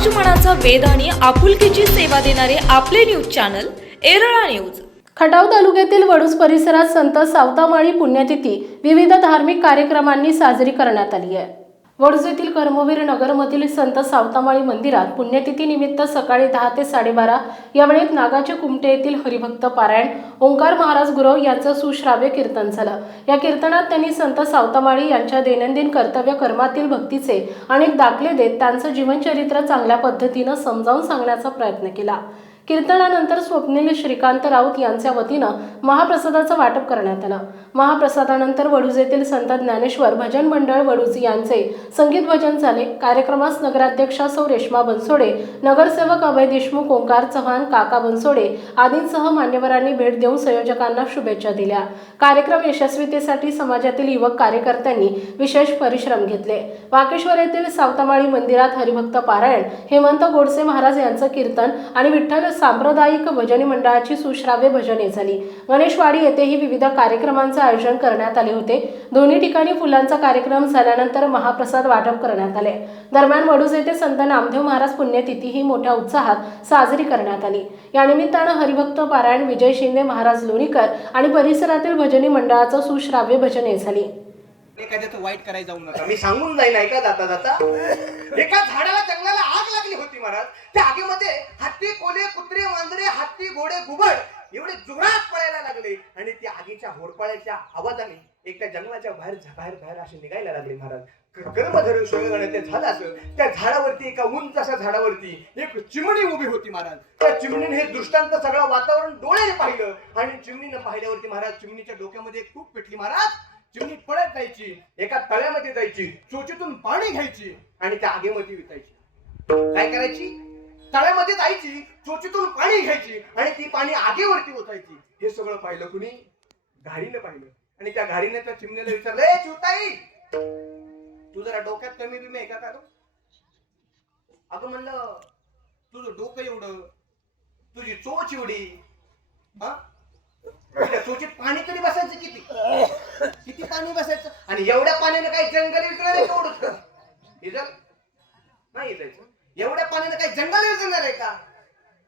समाज मनाचा वेध आणि आपुलकीची सेवा देणारे आपले news channel Erala news. Khatav तालुक्यातील वडूस परिसरात संत सावतामाळी पुण्यतिथी विविध धार्मिक कार्यक्रमांनी साजरी करण्यात आली आहे. वडूज येथील कर्मवीर नगरमधील संत सावतामाळी मंदिरात पुण्यतिथीनिमित्त सकाळी दहा ते साडेबारा या वेळेत नागाचे कुमटे येथील हरिभक्त पारायण ओंकार महाराज गुरव यांचं सुश्राव्य कीर्तन झालं. या कीर्तनात त्यांनी संत सावतामाळी यांच्या दैनंदिन कर्तव्य कर्मातील भक्तीचे अनेक दाखले देत त्यांचं जीवनचरित्र चांगल्या पद्धतीनं समजावून सांगण्याचा प्रयत्न केला. कीर्तनानंतर स्वप्नील श्रीकांत राऊत यांच्या वतीनं महाप्रसादाचं वाटप करण्यात आलं. महाप्रसादानंतर वडूज येथील संत ज्ञानेश्वर भजन मंडळ वडूज यांचे संगीत भजन झाले. कार्यक्रमास नगराध्यक्षा सौ रेश्मा बनसोडे नगरसेवक अभय देशमुख ओंकार चव्हाण काका बनसोडे आदींसह मान्यवरांनी भेट देऊन संयोजकांना शुभेच्छा दिल्या. कार्यक्रम यशस्वीतेसाठी समाजातील युवक कार्यकर्त्यांनी विशेष परिश्रम घेतले. वाकेश्वर येथील सावतामाळी मंदिरात हरिभक्त पारायण हेमंत गोडसे महाराज यांचं कीर्तन आणि विठ्ठल सांप्रदायिक भजनी मंडळाची सुश्राव्य भजने झाली. गणेशवाडी येथेही विविध कार्यक्रमांचे आयोजन करण्यात आले होते. दोन्ही ठिकाणी फुलांचा कार्यक्रम झाल्यानंतर महाप्रसाद वाटप करण्यात आले. दरम्यान वडूज येथे संत नामदेव महाराज पुण्यतिथीही मोठ्या उत्साहात साजरी करण्यात आली. या निमित्तानं हरिभक्त पारायण विजय शिंदे महाराज लोणीकर आणि परिसरातील भजनी मंडळाचं सुश्राव्य भजने झाली. एखाद्याचं वाईट करायला जाऊ नका. मी सांगून जाईन ऐका जाता जाता एका झाडाला जंगलाला आग लागली होती महाराज. त्या आगीमध्ये हत्ती कोले कुत्रे मांजरे हत्ती घोडे घुबड एवढे जोरात पळायला लागले आणि त्या आगीच्या होरपाळ्याच्या आवाजाने एका जंगलाच्या बाहेर बाहेर बाहेर असे निघायला लागले महाराज. कर्मधरून सोयगाने ते झालं असं. त्या झाडावरती एका उंच अशा झाडावरती एक चिमणी उभी होती महाराज. त्या चिमणीने हे दृष्टांत सगळं वातावरण डोळ्याने पाहिलं आणि चिमणीनं पाहिल्यावरती महाराज चिमणीच्या डोक्यामध्ये खूप पेटली महाराज. चिमणी पळत जायची एका तळ्यामध्ये जायची चोचीतून पाणी घ्यायची आणि त्या आगेमध्ये वितायची काय करायची? तळ्यामध्ये जायची चोचीतून पाणी घ्यायची आणि ती पाणी आगेवरती ओतायची. हे सगळं पाहिलं कुणी? घारीनं पाहिलं. आणि त्या घारीने त्या चिमणीला विचारलं ए चिवताई तू जरा डोक्यात कमी बिमी आहे का का अगं म्हणलं तुझं डोकं एवढं तुझी चोच एवढी हा? चोचीत पाणी तरी बसायचं किती? किती पाणी बसायचं? आणि एवढ्या पाण्यानं काही जंगल विकणार आहे तेवढंच इजल नाही जायचं. एवढ्या पाण्यानं काही जंगल विकणार आहे का?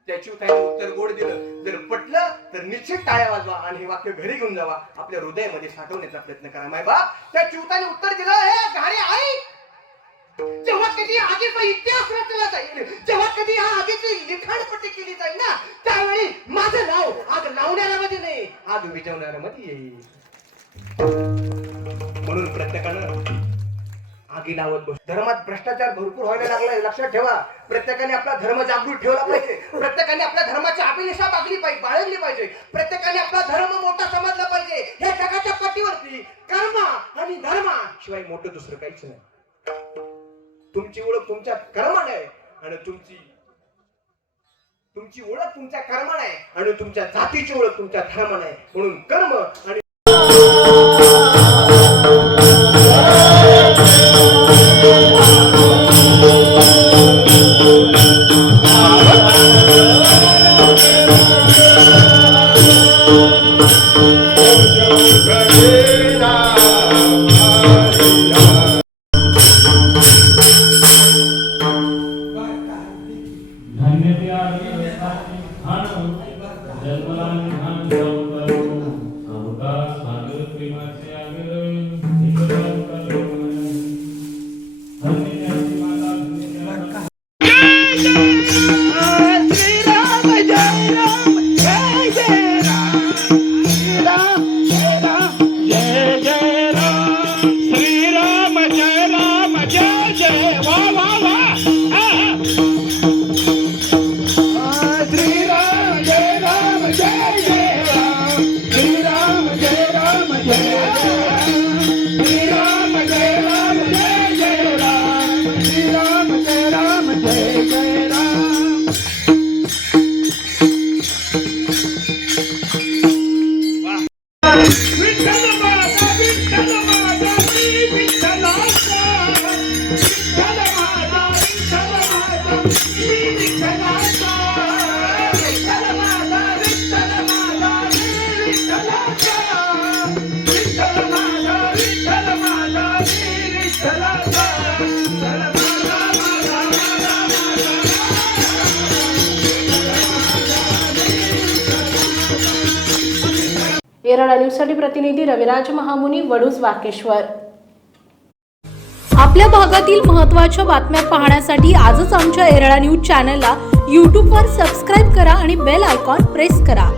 त्याची काही उत्तर गोड दिलं. जर पटलं तर निश्चित टाळ्या वाजवा आणि हे वाक्य घरी घेऊन जावा. आपल्या हृदयामध्ये साठवण्याचा प्रयत्न करा माय बाप. त्या चिवताने उत्तर दिलं हे घारे आई! जेव्हा कधी आगीचा इतिहास रचला जाईल जेव्हा कधी हा आगीची लिखाणपट्टी केली जाईल ना त्यावेळी माझं नाव आग लावणाऱ्या मध्ये नाही आग विजवणाऱ्या मध्ये येईल. म्हणून प्रत्येकानं आगी लावत बस. धर्मात भ्रष्टाचार भरपूर व्हायला लागलाय. लक्षात ठेवा. प्रत्येकाने आपला धर्म जागृत ठेवला पाहिजे. प्रत्येकाने आपल्या धर्माची अभिनिशा बागली पाहिजे बाळगली पाहिजे. प्रत्येकाने आपला धर्म मोठा समजला पाहिजे. या जगाच्या पाठीवरती कर्म आणि धर्मा शिवाय मोठं दुसरं काहीच नाही. तुमची ओळख तुमच्या कर्माने आहे आणि तुमची तुमची ओळख तुमच्या कर्माने आहे आणि तुमच्या जातीची ओळख तुमच्या धर्माने आहे. म्हणून कर्म आणि धन्य येरळा न्यूजसाठी प्रतिनिधी रविराज महामुनी वडूज वाकेश्वर आपल्या भागातील महत्त्वाच्या बातम्या पाहण्यासाठी आजच आमच्या एरळा न्यूज चॅनलला यूट्यूबवर सबस्क्राईब करा आणि बेल आयकॉन प्रेस करा.